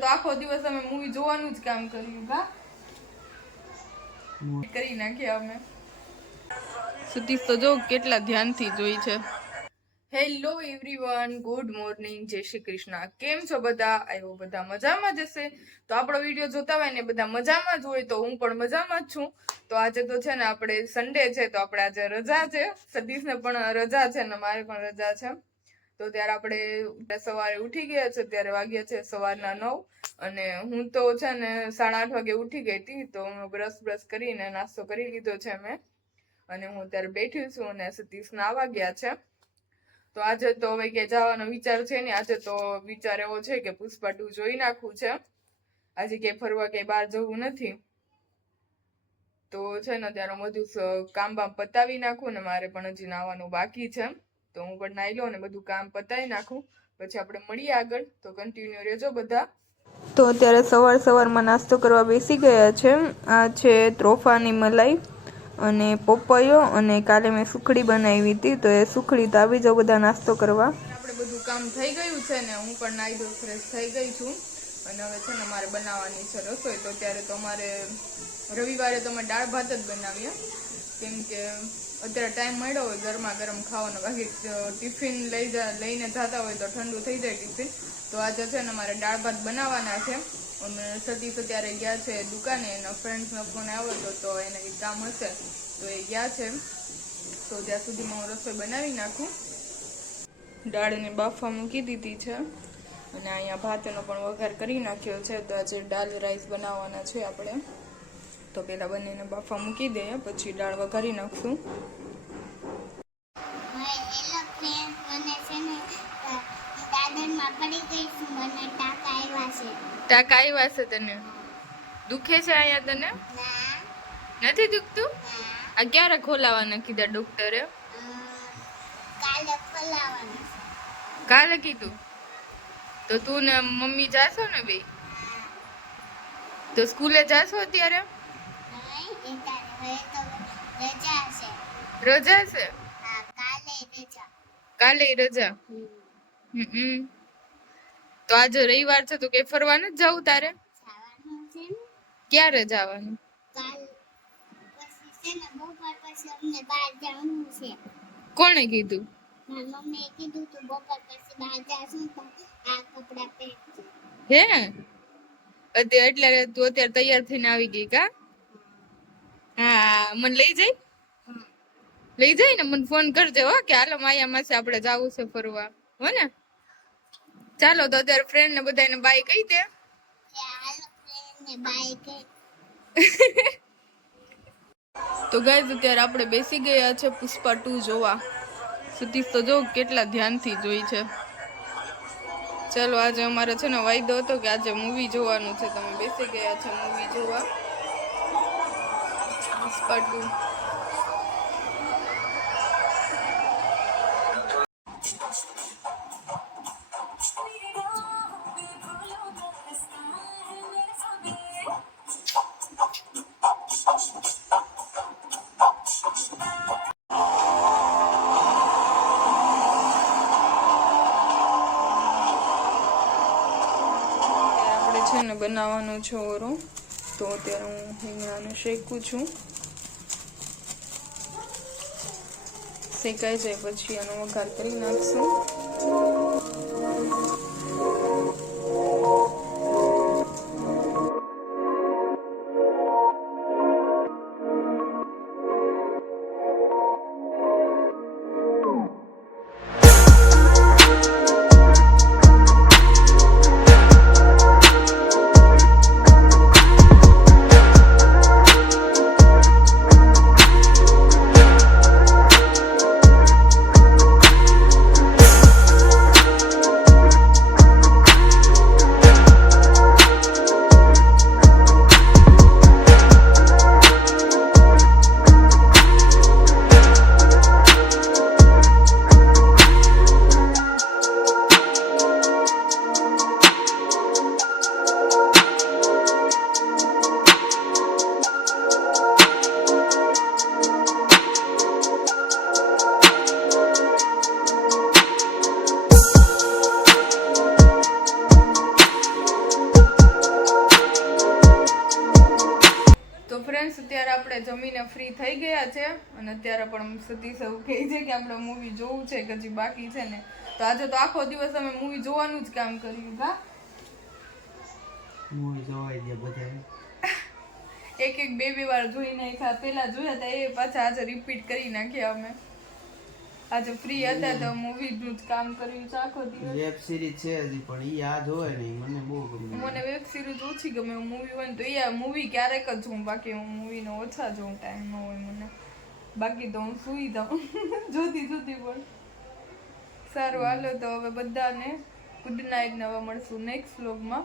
તો આખો દિવસ અમે મૂવી જોવાનું જ કામ કર્યું કા કરી નાખ્યા અમે સતીશ તો જો કેટલા ધ્યાનથી જોઈ છે હેલો એવરીવન ગુડ મોર્નિંગ જય શ્રી કૃષ્ણ કેમ છો બધા આવ્યો બધા મજામાં જ હશે તો આપણો વિડીયો જોતા હોય ને બધા મજામાં જ હોય તો હું પણ મજામાં જ છું તો આજે તો છે ને આપણે સન્ડે છે તો આપણે આજે રજા છે સતીશને પણ રજા છે ને મારે પણ રજા છે તો ત્યારે આપણે સવારે ઉઠી ગયા છે ત્યારે વાગ્યા છે સવારના 9 અને હું તો છે ને 8:30 વાગે ઉઠી ગઈ હતી તો બ્રશ કરીને નાસ્તો કરી લીધો છે મેં અને હું ત્યારે બેઠી છું અને સતીશ નાવા ગયા છે તો આજે તો હવે કે જવાનો વિચાર છે ને આજે તો વિચાર એવો છે કે પુષ્પા 2 જોઈ નાખવું છે આજે કે ફરવા કે બહાર જવું નથી તો છે ને ત્યારે હું બધું કામ પતાવી નાખું ને મારે પણ હજી નાવાનું બાકી છે તો હું પણ નાઈ લઉં ને બધું કામ પતાવી નાખું પછી આપણે મળીએ આગળ તો કન્ટિન્યુ રહેજો બધા તો અત્યારે સવારમાં નાસ્તો કરવા બેસી ગયા છે આ છે ત્રોફાની મલાઈ અને પપૈયો અને કાલે મેં સુખડી બનાવી હતી તો એ સુખડી તો આવી જાવ બધા નાસ્તો કરવા આપણે બધું કામ થઈ ગયું છે ને હું પણ નાઈ ધોઈ ફ્રેશ થઈ ગઈ છું અને હવે છે ને મારે બનાવવાની છે રસોઈ તો ત્યારે તો અમારે રવિવારે તો અમે દાળ ભાત જ બનાવીએ કેમ કે અત્યારે ટાઈમ મળ્યો હોય ગરમા ગરમ ખાવાનો બાકી ટિફિન લઈને જતા હોય તો ઠંડુ થઈ જાય ટિફિન તો આજે છે ને મારે દાળ ભાત બનાવવાના છે અને સતીશ અત્યારે ગયા છે દુકાને એના ફ્રેન્ડ્સનો ફોન આવ્યો તો એને કંઈક કામ હશે તો એ ગયા છે તો ત્યાં સુધીમાં હું રસોઈ બનાવી નાખું દાળને બાફવા મૂકી દીધી છે અને અહીંયા ભાતનો પણ વઘાર કરી નાખ્યો છે તો આજે દાળ રાઈસ બનાવવાના છે આપણે તો પહેલાં બંનેને બાફવા મૂકી દઈએ પછી દાળ વઘારી નાખશું ટાંકા આવ્યા છે તને દુખે છે અહીંયા તને નથી દુખતું આ ક્યારે ખોલાવાના કીધા ડોક્ટરે કાલે કીધું તો તું ને મમ્મી જાશો ને બે તો સ્કૂલે જાશો અત્યારે રજા છે કાલે રજા તો આજે રવિવાર છે તો કે ફરવા નથી જવું તારે ક્યારે જવાનું કોણે કીધું હે એટલે તું અત્યારે તૈયાર થઈને આવી ગઈ કા હા મને લઈ જાય ને મને ફોન કરજે હો કે હાલો માયા માસે આપણે જાવું છે ફરવા હો ને ચાલો તો અત્યારે ફ્રેન્ડ ને બધાને બાય કહી દે તો ગાઈસ અત્યારે આપણે બેસી ગયા છે પુષ્પા 2 જોવા સતીશ તો જો કેટલા ધ્યાનથી જોઈ છે ચાલો આજે અમારે છે ને વાયદો હતો કે આજે મૂવી જોવાનું છે તમે બેસી ગયા છે મૂવી જોવા પુષ્પા 2 છે ને બનાવવાનો છે ઓરો તો અત્યારે હું રીંગણાને શેકું છું શેકાઈ જાય પછી આનો વઘાર કરી નાખશું ફ્રેન્ડ્સ અત્યારે આપણે જમીને ફ્રી થઈ ગયા છે અને અત્યારે પણ સતીશ એવું કહે છે કે આપણે મૂવી જોવું છે કે હજી બાકી છે ને, તો આજે તો આખો દિવસ અમે મૂવી જોવાનું જ કામ કર્યું. હા, મૂવી જોવાઈ ગયા બધાને. એક બે વાર જોઈ નાખ્યા. પેલા જોયા હતા એ પાછા આજે રિપીટ કરી નાખ્યા અમે. આજે ફ્રી હતા તો મૂવી નું જ કામ કર્યું છે આખો દિવસ. વેબ સિરીઝ છે હજી પણ ઈ આ જોવે નહીં, મને બહુ ગમે. મને વેબ સિરીઝ ઓછી ગમે. મૂવી હોય ને તો યાર મૂવી ક્યારેક જ જોઉં, બાકી હું મૂવી નો ઓછા જોઉં, ટાઈમ ન હોય મને. બાકી તો હું સુઈ જાઉં જોતી પણ. સારું હાલો તો હવે બધાને ગુડ નાઇટ. નવા મળશું નેક્સ્ટ વ્લોગમાં.